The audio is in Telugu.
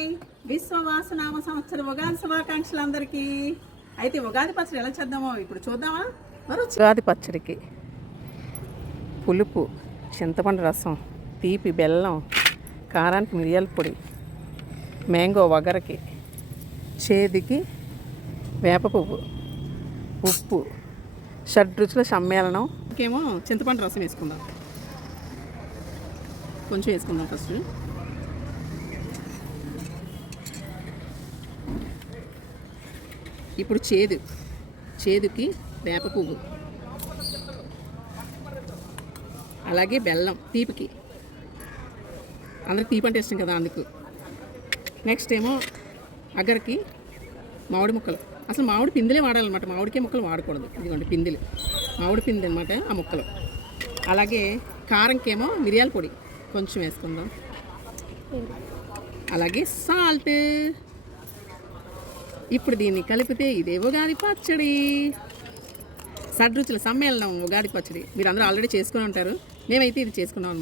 హాయ్ విశ్వవాసనామ సంవత్సర ఉగాది శుభాకాంక్షలు అందరికీ. అయితే ఉగాది పచ్చడి ఎలా చేద్దామో ఇప్పుడు చూద్దామా. ఉగాది పచ్చడికి పులుపు, చింతపండు రసం, తీపి బెల్లం, కారానికి మిరియాల పొడి, మ్యాంగో వగరకి, చేదుకి వేప పువ్వు, ఉప్పు, షడ్రుచుల సమ్మేళనం. ఇంకేమో చింతపండు రసం వేసుకుందాం. కొంచెం వేసుకుందాం ఫస్ట్. ఇప్పుడు చేదుకి వేప పువ్వు, అలాగే బెల్లం తీపికి, అందరికి తీపి అంటే ఇష్టం కదా అందుకు. నెక్స్ట్ ఏమో అగరకి మామిడి ముక్కలు. అసలు మామిడి పిందెలే వాడాలన్నమాట, మామిడికే ముక్కలు వాడకూడదు. ఇదిగోండి పిందెలు, మామిడి పిందె అనమాట ఆ ముక్కలు. అలాగే కారంకేమో మిరియాల పొడి కొంచెం వేసుకుందాం, అలాగే సాల్ట్. ఇప్పుడు దీన్ని కలిపితే ఇదే ఉగాది పచ్చడి. షడ్రుచుల సమ్మేళనం ఉగాది పచ్చడి. మీరు అందరూ ఆల్రెడీ చేసుకుని ఉంటారు, మేమైతే ఇది చేసుకున్నాం అన్నమాట.